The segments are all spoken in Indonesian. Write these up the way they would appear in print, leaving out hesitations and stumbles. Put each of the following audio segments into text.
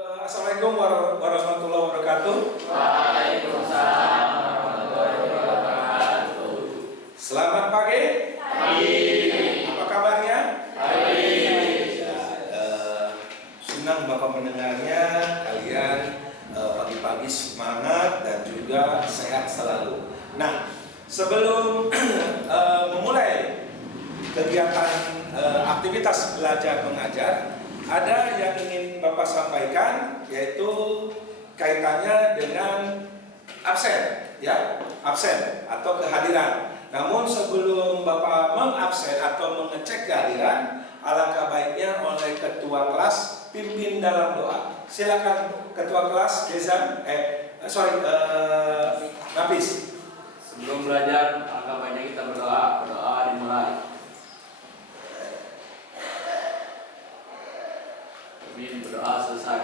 Assalamualaikum warahmatullahi wabarakatuh. Waalaikumsalam warahmatullahi wabarakatuh. Selamat pagi. Pagi. Apa kabarnya? Baik. Ya, senang Bapak mendengarnya. Kalian pagi-pagi semangat dan juga sehat selalu. Nah, sebelum memulai kegiatan aktivitas belajar mengajar, ada yang ingin Bapak sampaikan, yaitu kaitannya dengan absen, ya, absen atau kehadiran. Namun sebelum Bapak mengabsen atau mengecek kehadiran, alangkah baiknya oleh ketua kelas pimpin dalam doa. Silakan ketua kelas Dezan, Nafis. Sebelum belajar, alangkah baiknya kita berdoa. Berdoa dimulai. Amin. Berdoa selesai.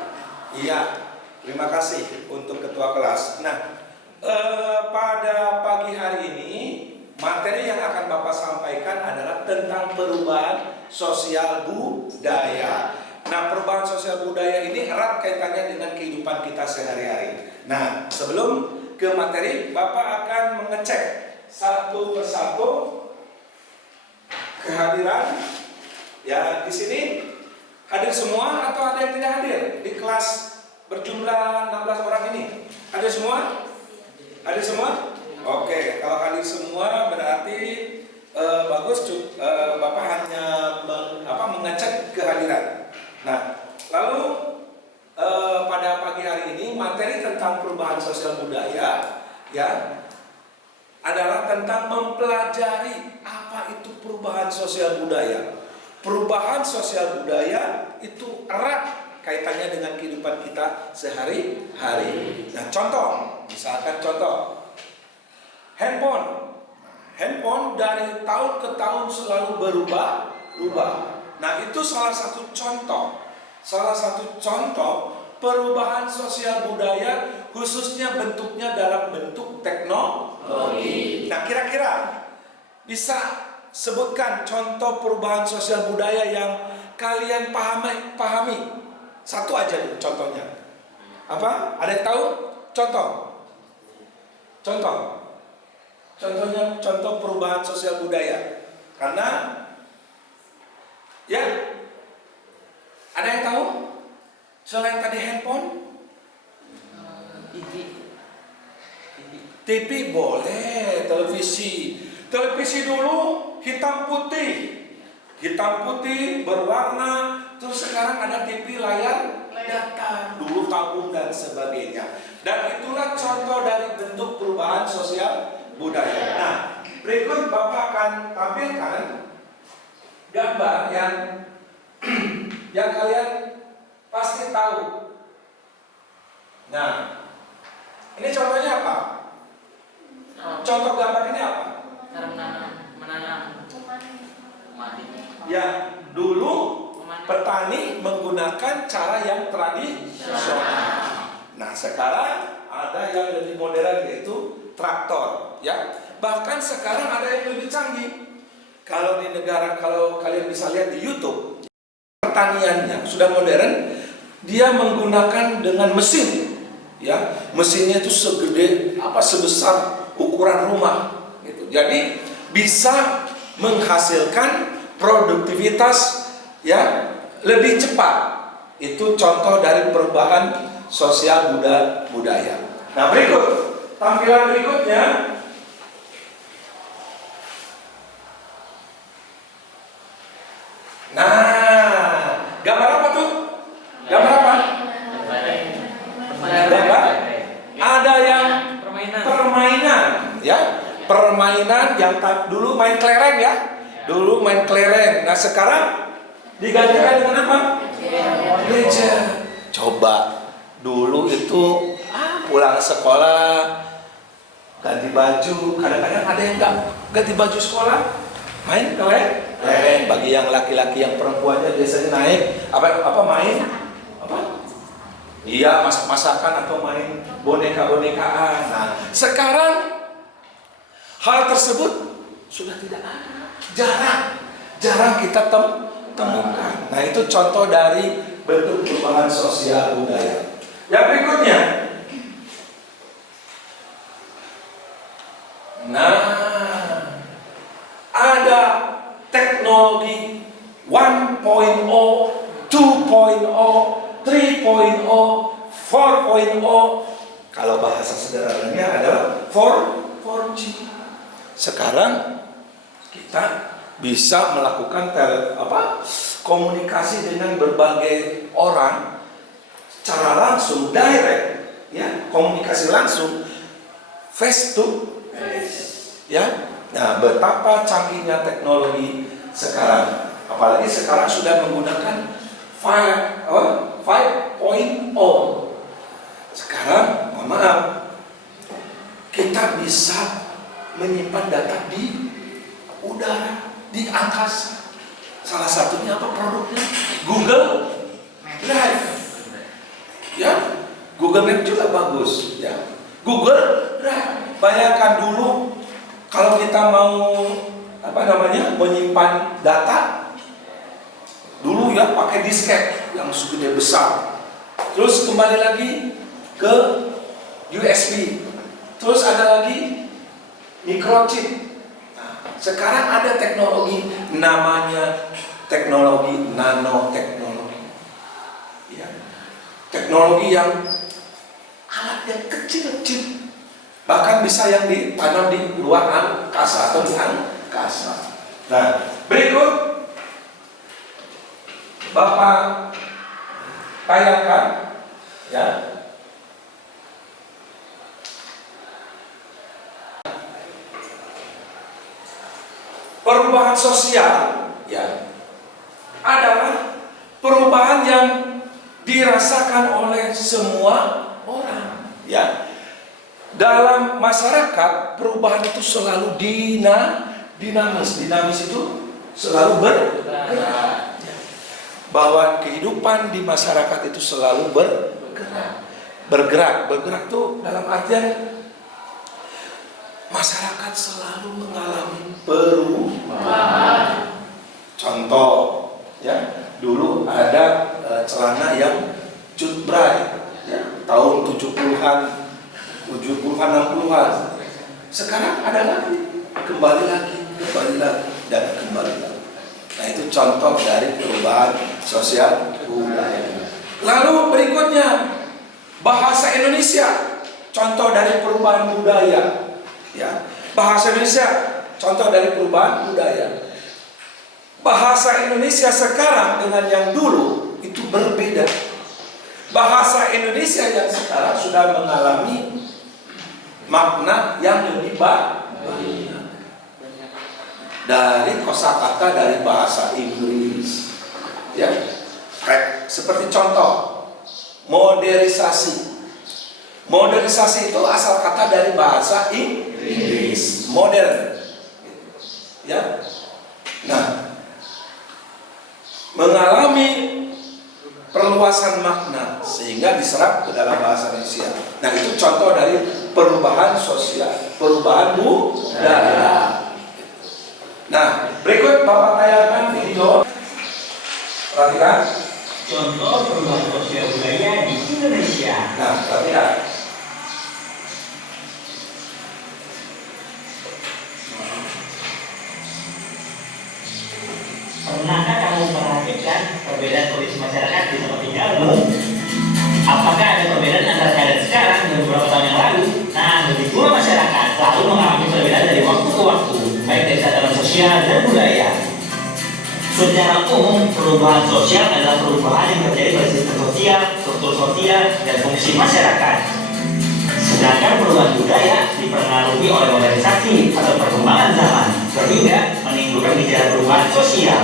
Iya, terima kasih untuk ketua kelas. Nah, pada pagi hari ini materi yang akan Bapak sampaikan adalah tentang perubahan sosial budaya. Nah, perubahan sosial budaya ini erat kaitannya dengan kehidupan kita sehari-hari. Nah, sebelum ke materi, Bapak akan mengecek satu persatu kehadiran. Ya, di sini hadir semua atau ada yang tidak hadir di kelas berjumlah 16 orang ini? Hadir semua? Hadir semua? Oke, kalau hadir semua berarti bagus. Bapak hanya mengecek kehadiran. Nah, lalu pada pagi hari ini materi tentang perubahan sosial budaya, ya, adalah tentang mempelajari apa itu perubahan sosial budaya. Perubahan sosial budaya itu erat kaitannya dengan kehidupan kita sehari-hari. Nah, contoh, misalkan contoh, handphone. Handphone dari tahun ke tahun selalu berubah. Nah, itu salah satu contoh perubahan sosial budaya, khususnya bentuknya dalam bentuk teknologi. Nah, kira-kira bisa sebutkan contoh perubahan sosial budaya yang kalian pahami. Satu aja dulu contohnya. Apa? Ada yang tahu? Contohnya contoh perubahan sosial budaya. Karena ya, ada yang tahu? Selain tadi handphone? TV boleh, televisi. Televisi dulu hitam putih berwarna, terus sekarang ada TV layar datar, dulu tabung dan sebagainya. Dan itulah contoh dari bentuk perubahan sosial budaya. Nah, berikut Bapak akan tampilkan gambar yang kalian pasti tahu. Nah, ini contohnya apa? Contoh gambar ini apa? Menanam. Ya, dulu petani menggunakan cara yang tradisional. Nah, sekarang ada yang lebih modern, yaitu traktor, ya. Bahkan sekarang ada yang lebih canggih. Kalau di negara, kalau kalian bisa lihat di YouTube, pertaniannya sudah modern. Dia menggunakan dengan mesin, ya. Mesinnya itu sebesar ukuran rumah, gitu. Jadi bisa menghasilkan produktivitas ya lebih cepat. Itu contoh dari perubahan sosial budaya. Nah, berikut tampilan berikutnya. Nah, gambar apa tuh? Gambar apa? Gambar? Ada yang permainan, ya. Permainan yang dulu main kelereng, ya. Dulu main kelereng. Nah, sekarang digantikan dengan apa? Gadget. Coba dulu itu pulang sekolah ganti baju. Kadang-kadang ada yang nggak ganti baju sekolah, main kelereng. Bagi yang laki-laki, yang perempuannya biasanya naik main apa? Iya, masak-masakan atau main boneka-bonekaan. Nah, sekarang hal tersebut sudah tidak ada. Jarang kita temukan. Nah, itu contoh dari bentuk perubahan sosial budaya. Yang berikutnya, nah, ada teknologi 1.0, 2.0, 3.0, 4.0. Kalau bahasa sederhananya adalah 4G. Sekarang kita bisa melakukan komunikasi dengan berbagai orang secara langsung, direct, ya, komunikasi langsung, face to face, ya. Nah, betapa canggihnya teknologi sekarang, apalagi sekarang sudah menggunakan 5.0. Sekarang, mohon maaf, kita bisa menyimpan data di udara, di angkasa. Salah satunya apa produknya? Google Drive. Ya, Google Map juga bagus. Ya, Google Drive. Bayangkan dulu kalau kita mau menyimpan data, dulu ya pakai disket yang segede besar. Terus kembali lagi ke USB. Terus ada lagi microchip. Nah, sekarang ada teknologi namanya teknologi nanoteknologi. Ya. Teknologi yang alat yang kecil-kecil, bahkan bisa yang ditanam di luar angkasa atau di angkasa. Nah, berikut Bapak tayangkan, ya. Perubahan sosial, ya, adalah perubahan yang dirasakan oleh semua orang, ya. Dalam masyarakat, perubahan itu selalu dinamis. Dinamis itu selalu bergerak. Bahwa kehidupan di masyarakat itu selalu bergerak. Bergerak itu dalam artian masyarakat selalu mengalami perubahan. Contoh, ya, dulu ada celana yang cutbray, ya, tahun 70-an, 60-an. Sekarang ada lagi, kembali lagi, dan kembali lagi. Nah, itu contoh dari perubahan sosial budaya. Lalu berikutnya, bahasa Indonesia, contoh dari perubahan budaya. Ya, bahasa Indonesia contoh dari perubahan budaya. Bahasa Indonesia sekarang dengan yang dulu itu berbeda. Bahasa Indonesia yang sekarang sudah mengalami makna yang lebih banyak dari kosakata dari bahasa Inggris. Ya, kayak seperti contoh modernisasi. Modernisasi itu asal kata dari bahasa Inggris, modern. Ya. Nah, mengalami perluasan makna sehingga diserap ke dalam bahasa Indonesia. Nah, itu contoh dari perubahan sosial, perubahan budaya. Nah, berikut Bapak tayangkan video. Perhatikan. Contoh perubahan sosial budaya di Indonesia. Nah, perhatikan. Pernahkah kamu perhatikan perbedaan kondisi masyarakat di tempat tinggalmu? Apakah ada perbedaan antara keadaan sekarang dan beberapa tahun yang lalu? Nah, begitulah masyarakat selalu mengalami perbedaan dari waktu ke waktu, baik dari tatanan sosial dan budaya. Secara umum, perubahan sosial adalah perubahan yang terjadi pada sistem sosial, struktur sosial, dan fungsi masyarakat. Sedangkan perubahan budaya dipengaruhi oleh modernisasi atau perkembangan zaman, sehingga menimbulkan gejala perubahan sosial.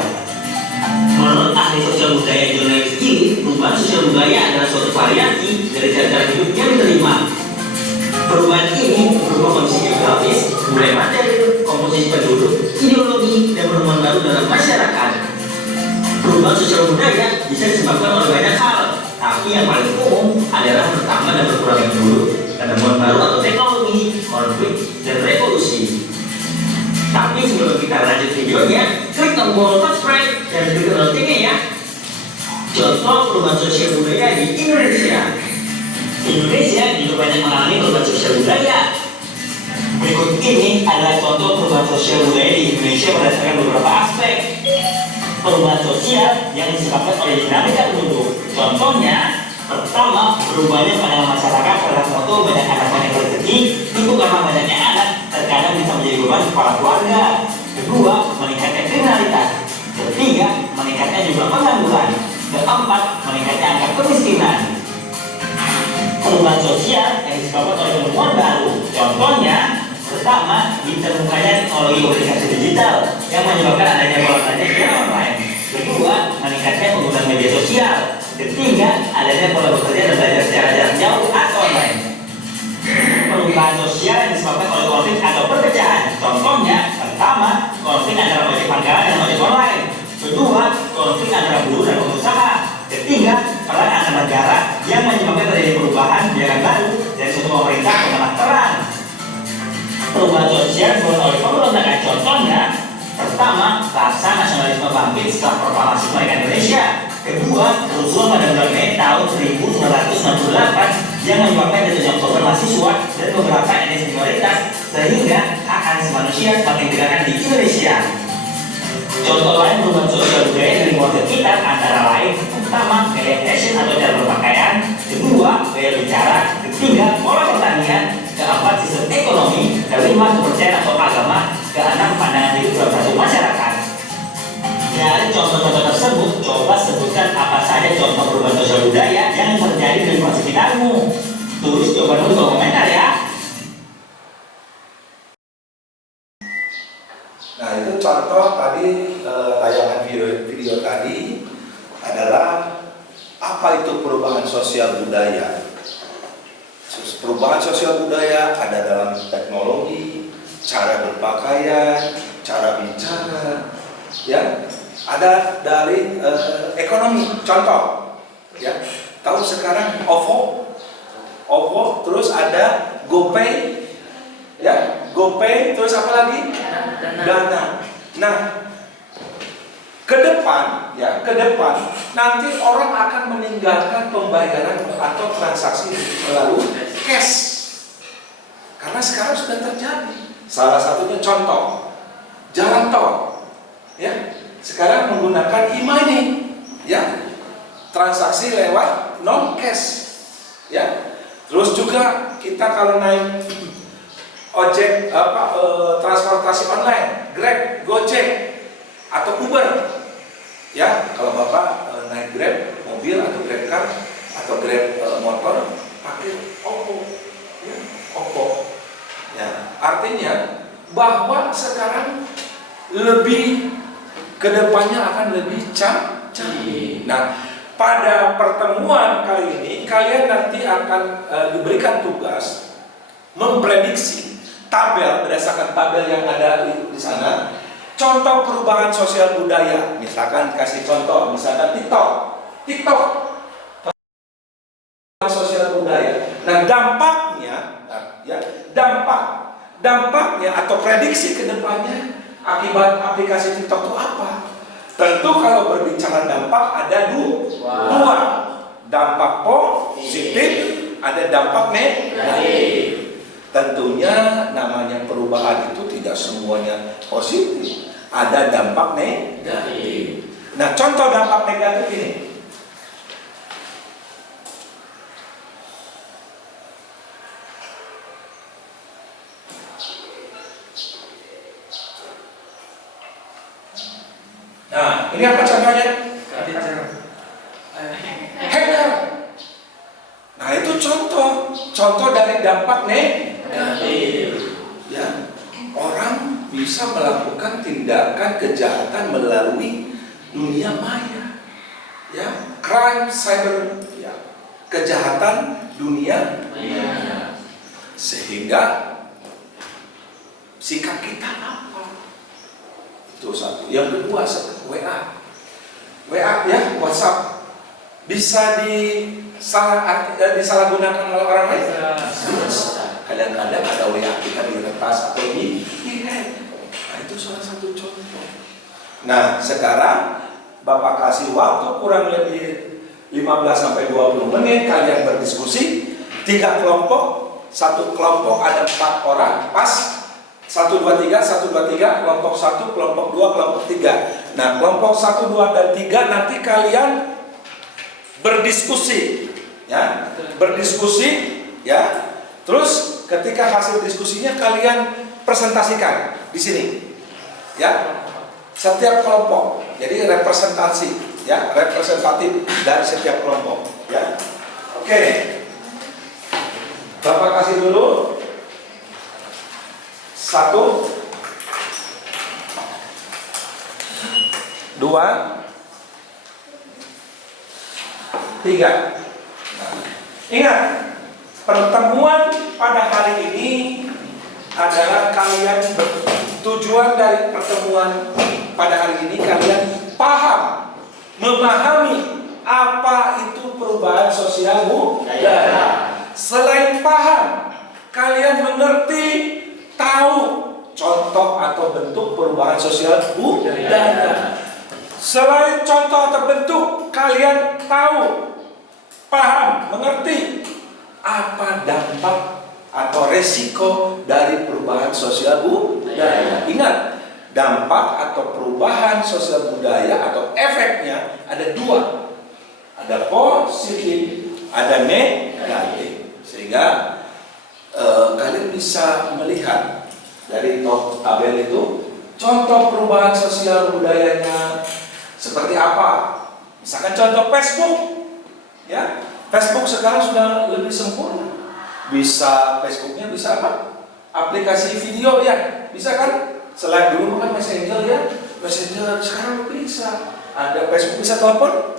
Menurut ahli sosial budaya Jonas ini, perubahan sosial budaya adalah suatu variasi dari cara hidup yang diterima. Perubahan ini berupa kondisi geografis, budaya materi, komposisi penduduk, ideologi, dan perubahan baru dalam masyarakat. Perubahan sosial budaya bisa disebabkan oleh banyak hal, tapi yang paling umum adalah pertama dan berkurangnya penduduk, penemuan baru atau teknologi, konflik, dan revolusi. Tapi sebelum kita lanjut videonya, klik tombol subscribe dan klik notifnya ya. Contoh perubahan sosial budaya di Indonesia. Indonesia juga banyak mengalami perubahan sosial budaya. Berikut ini adalah contoh perubahan sosial budaya di Indonesia berdasarkan beberapa aspek. Perubahan sosial yang disebabkan oleh dinamika penduduk. Contohnya, pertama, berubahnya pandangan masyarakat terhadap suatu banyak anak yang rezeki itu karena banyaknya anak terkadang bisa menjadi beban kepala keluarga. Kedua, meningkatnya kriminalitas. Ketiga, meningkatnya jumlah pengangguran. Keempat, meningkatnya angka kemiskinan. Perubahan sosial yang disebabkan oleh penemuan baru. Contohnya, pertama, ditemukannya teknologi komunikasi digital yang menyebabkan adanya pola belajar secara online. Kedua, meningkatnya penggunaan media sosial. Ketiga, adanya pola bekerja dan belajar secara jarak jauh atau online. Perubahan sosial yang disebabkan oleh konflik atau perpecahan. Contohnya, pertama, konflik antara ojek pangkalan dan ojek online. Kedua, konflik antara buruh dan pengusaha. Ketiga, perang antar negara yang menyebabkan terjadi perubahan biaran baru dari suatu pemerintah ke tanah terang. Perubahan sosial dibuat oleh pemberontakan. Contohnya, pertama, rasa nasionalisme bangkit setelah proklamasi kemerdekaan Indonesia. Kedua, kerusuhan pada bulan Mei tahun 1968 yang menyebabkan jatuhnya Oktober mahasiswa dan beberapa etnis minoritas sehingga hak asasi manusia semakin ditegakkan di Indonesia. Contoh lain perubahan sosial budaya dari keluarga kita antara lain, pertama, gaya fashion atau cara berpakaian. Kedua, gaya bicara. Ketiga, pola pertanian. Keempat, sistem ekonomi. Kelima, kepercayaan atau agama. Keenam, pandangan hidup dalam satu masyarakat. Dari contoh-contoh tersebut, coba sebutkan apa saja contoh perubahan sosial budaya yang terjadi di lingkungan sekitarmu. Tulis jawaban dulu di komentar ya. Nah, itu contoh tadi tayangan video tadi adalah apa itu perubahan sosial budaya. Perubahan sosial budaya ada dalam teknologi, cara berpakaian, cara bicara, ya. Ada dari ekonomi. Contoh, ya. Tahu sekarang OVO, terus ada GoPay, ya. GoPay, terus apa lagi? Dana. Nah, ke depan nanti orang akan meninggalkan pembayaran atau transaksi melalui cash. Karena sekarang sudah terjadi. Salah satunya contoh jalan tol, ya. Sekarang menggunakan e-money, ya. Transaksi lewat non cash, ya. Terus juga kita kalau naik ojek transportasi online, Grab, Gojek atau Uber, ya. Kalau Bapak naik Grab mobil atau Grab car atau Grab motor pakai OVO, ya, OVO. Ya, artinya bahwa sekarang lebih kedepannya akan lebih canggih. Nah, pada pertemuan kali ini kalian nanti akan diberikan tugas memprediksi tabel berdasarkan tabel yang ada di sana. Contoh perubahan sosial budaya, misalkan kasih contoh, misalkan TikTok sosial budaya. Nah, dampaknya atau prediksi kedepannya akibat aplikasi TikTok itu apa? Tentu kalau berbicara dampak ada dua. Dampak positif, ada dampak negatif. Tentunya namanya perubahan itu tidak semuanya positif. Ada dampak negatif. Nah, contoh dampak negatif ini. Nah, ini apa contohnya? Hacker. Nah, itu contoh dari dampak negatif. Ya, orang bisa melakukan tindakan kejahatan melalui dunia maya. Ya, crime cyber, ya, kejahatan dunia maya. Sehingga sikap kita apa? Itu satu. Yang kedua, WA ya, WhatsApp bisa disalahgunakan oleh orang lain. Kadang-kadang ada WA kita diretas atau di-hack. Nah, itu salah satu contoh. Nah, sekarang Bapak kasih waktu kurang lebih 15 sampai 20 menit kalian berdiskusi. 3 kelompok, satu kelompok ada 4 orang, pas 1, 2, 3, 1, 2, 3, kelompok 1, kelompok 2, kelompok 3. Nah, kelompok 1, 2, dan 3 nanti kalian berdiskusi, ya, berdiskusi, ya. Terus ketika hasil diskusinya kalian presentasikan di sini, ya. Setiap kelompok, jadi representasi, ya, representatif dari setiap kelompok, ya. Oke, Bapak kasih dulu. 1, 2, 3. Ingat, pertemuan pada hari ini adalah kalian tujuan dari pertemuan pada hari ini kalian paham, memahami apa itu perubahan sosial budaya. Selain paham, kalian mengerti, tahu contoh atau bentuk perubahan sosial budaya. Selain contoh atau bentuk, kalian tahu, paham, mengerti apa dampak atau resiko dari perubahan sosial budaya. Ingat, dampak atau perubahan sosial budaya atau efeknya ada 2. Ada positif, ada negatif. Sehingga kalian bisa melihat dari tabel itu contoh perubahan sosial budayanya seperti apa. Misalkan contoh Facebook, ya, Facebook sekarang sudah lebih sempurna. Bisa Facebooknya bisa apa? Aplikasi video, ya, bisa kan? Selain dulu kan Messenger, ya, Messenger sekarang bisa. Ada Facebook, bisa telepon,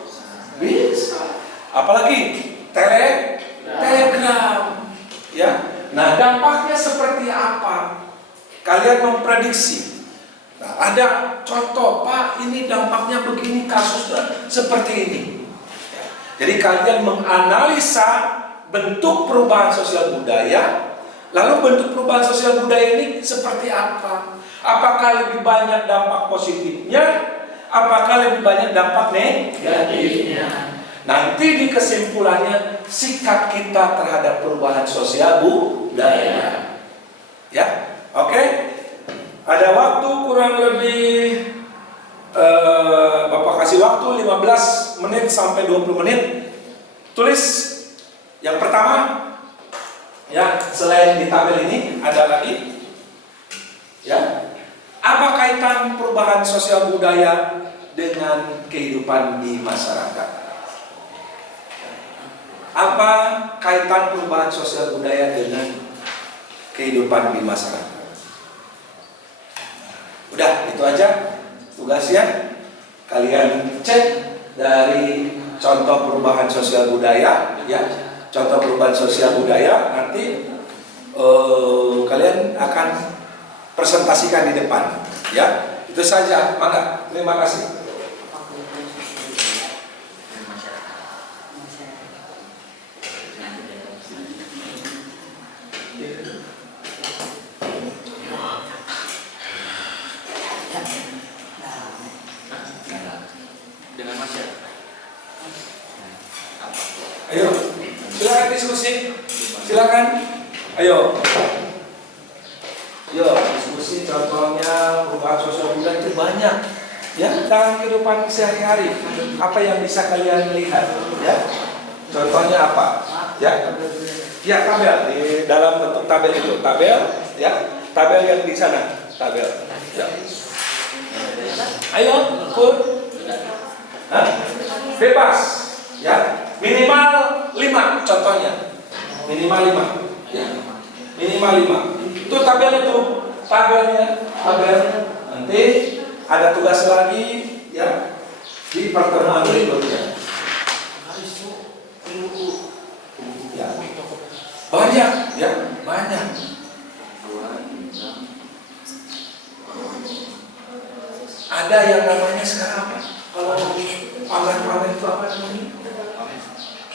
bisa. Apalagi Telegram, ya. Nah, dampaknya seperti apa? Kalian memprediksi. Nah, ada contoh, Pak, ini dampaknya begini, kasusnya seperti ini. Ya. Jadi kalian menganalisa bentuk perubahan sosial budaya, lalu bentuk perubahan sosial budaya ini seperti apa? Apakah lebih banyak dampak positifnya? Apakah lebih banyak dampak negatifnya? Nanti di kesimpulannya sikap kita terhadap perubahan sosial budaya. Ya, oke. Ada waktu kurang lebih Bapak kasih waktu 15 menit sampai 20 menit. Tulis yang pertama, ya, selain di tabel ini ada lagi, ya. Apa kaitan perubahan sosial budaya dengan kehidupan di masyarakat? Apa kaitan perubahan sosial budaya dengan kehidupan di masyarakat? Udah, itu aja tugasnya. Kalian cek dari contoh perubahan sosial budaya, ya, contoh perubahan sosial budaya. Nanti kalian akan presentasikan di depan, ya. Itu saja. Mangga, terima kasih. Dengan masyarakat. Ayo, silakan diskusi. Silakan. Ayo. Yo, diskusi contohnya perubahan sosial budaya itu banyak. Ya, dalam kehidupan sehari-hari apa yang bisa kalian lihat, ya? Contohnya apa? Ya. Ya, tabel di dalam bentuk tabel itu, tabel, ya. Tabel yang di sana, tabel. Ya. Ayo, put. Hah? Bebas, ya. Minimal 5 contohnya. Minimal 5, ya. Minimal 5. Itu tabel itu, tabelnya. Nanti ada tugas lagi, ya, di pertemuan berikutnya. Ya. Banyak, ya, banyak. Ada yang namanya sekarang apa? Kalau pamer itu apa namanya?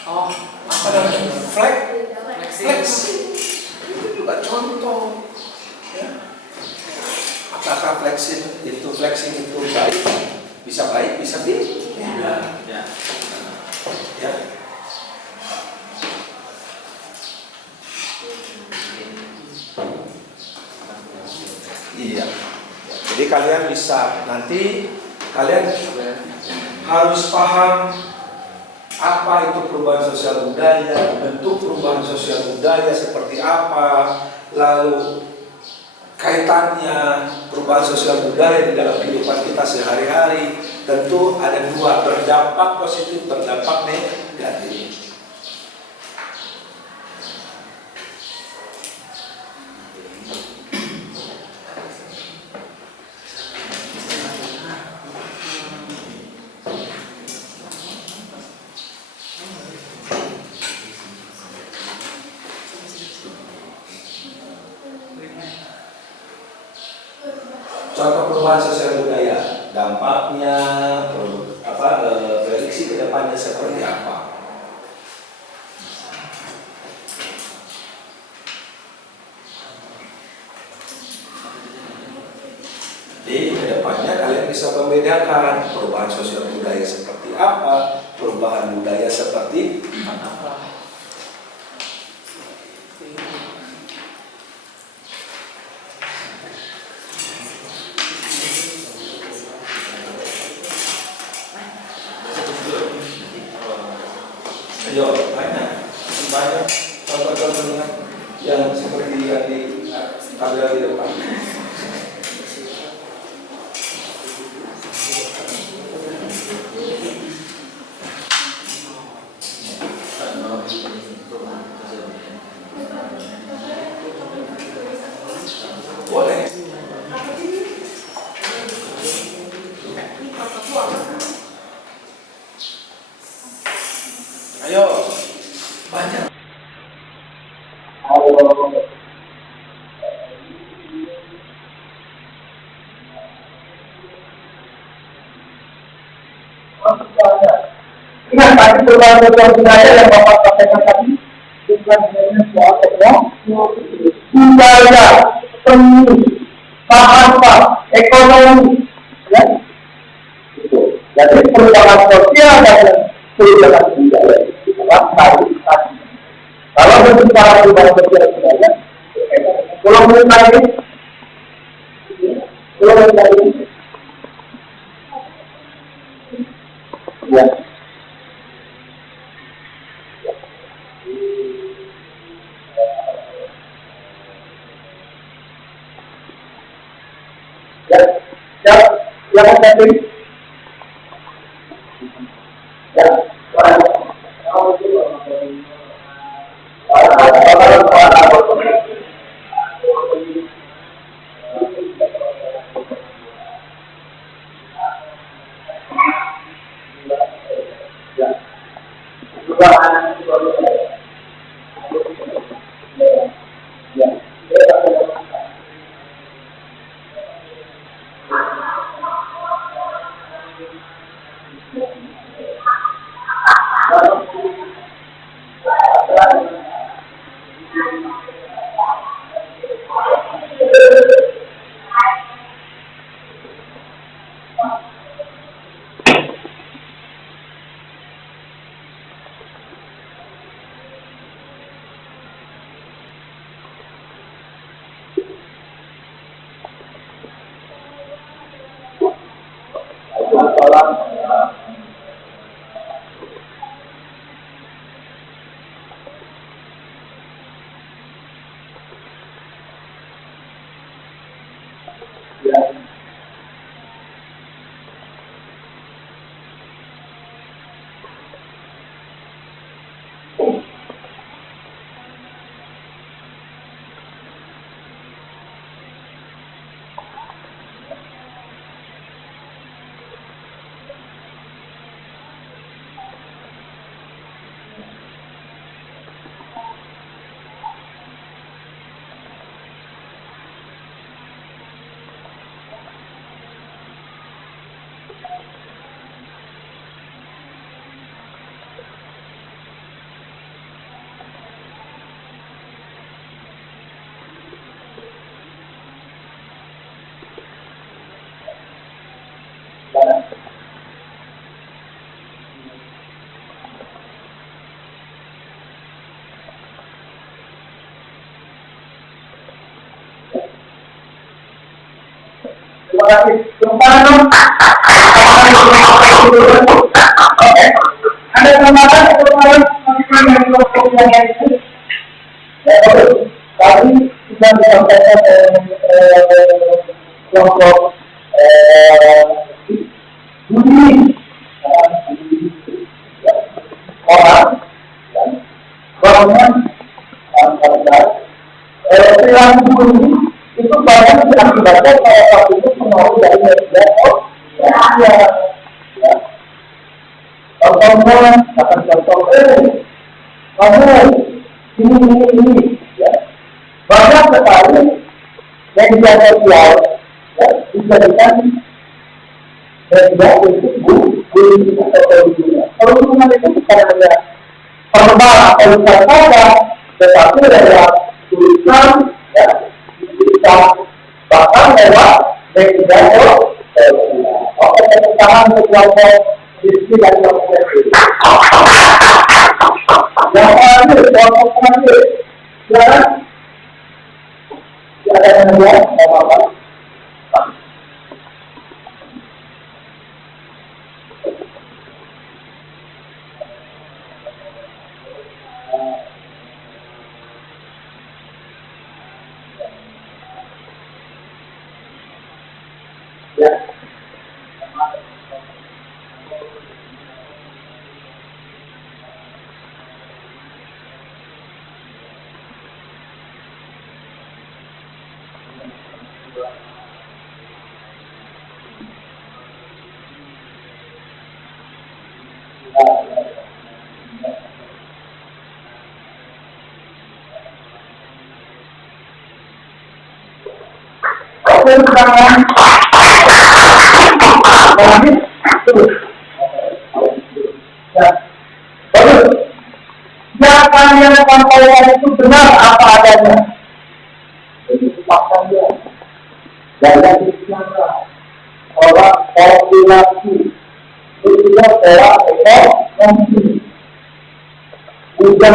Oh, apa namanya? Flex. Itu juga contoh. Ya. Apakah flexing itu baik? Bisa baik, bisa tidak. Ya. kalian bisa nanti kalian harus paham apa itu perubahan sosial budaya, bentuk perubahan sosial budaya seperti apa, lalu kaitannya perubahan sosial budaya di dalam kehidupan kita sehari-hari. Tentu ada dua, berdampak positif, berdampak negatif. Contoh perubahan sosial budaya, dampaknya, prediksi ke depannya seperti apa? Jadi ke depannya kalian bisa membedakan perubahan sosial budaya seperti apa, perubahan budaya seperti apa. Ayo, banyak contoh-contohnya yang seperti yang di tabel di depan. Boleh. Ayo, banyak. Ingat tadi perubahan sosial budaya yang Bapak sampaikan tadi bukan hanya soal teknologi, budaya, seni, bahasa, ekonomi, ya. Jadi perubahan sosial dan perubahan budaya itu tadi. Kalau berbicara perubahan sosial budaya, kalau mengenai ya. Yang penting Terima kasih. Tepuk Oke. Ada tambahan masing-masing yang itu. Ya, betul. Tadi sudah disampaikan kelompok bunyi orang bangunan perilaku bunyi itu banyak diakibatkan kalau satu itu pengaruh dari media sosial. Contohnya akan contoh kamu ini ya banyak sekali media sosial ya dijadikan media untuk bullying atau perundungan. Perundungan itu bukan hanya verbal atau lisan saja, tetapi lewat tulisan ya bisa bahkan lewat media sosial. Oke, tepuk tangan untuk kelompok diskusi dan kelompok diskusi. Yang terakhir, kelompok terakhir, silakan. Silakan melihat apa-apa. Ya. Siapa yang sampaikan itu benar apa adanya? Jadi fakta dia. Daya istimewa, orang populasi, itu juga orang ekonomi. Ujian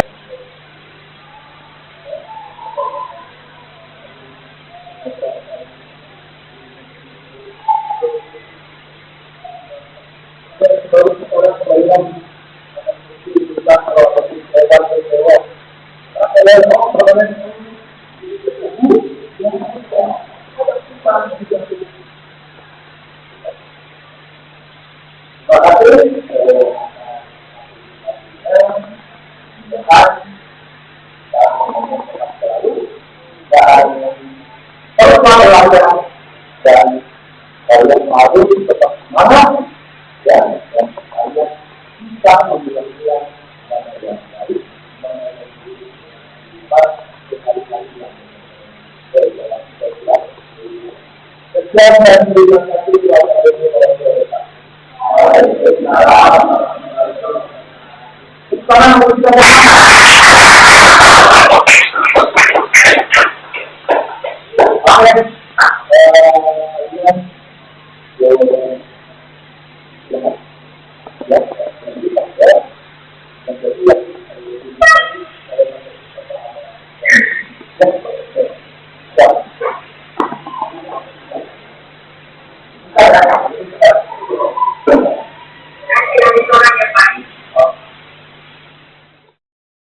dan kalian harus tetap semangat ya, dan kalian bisa memiliki yang baik berkali-kali yang berjalan sekian dan terima kasih. Sekarang kita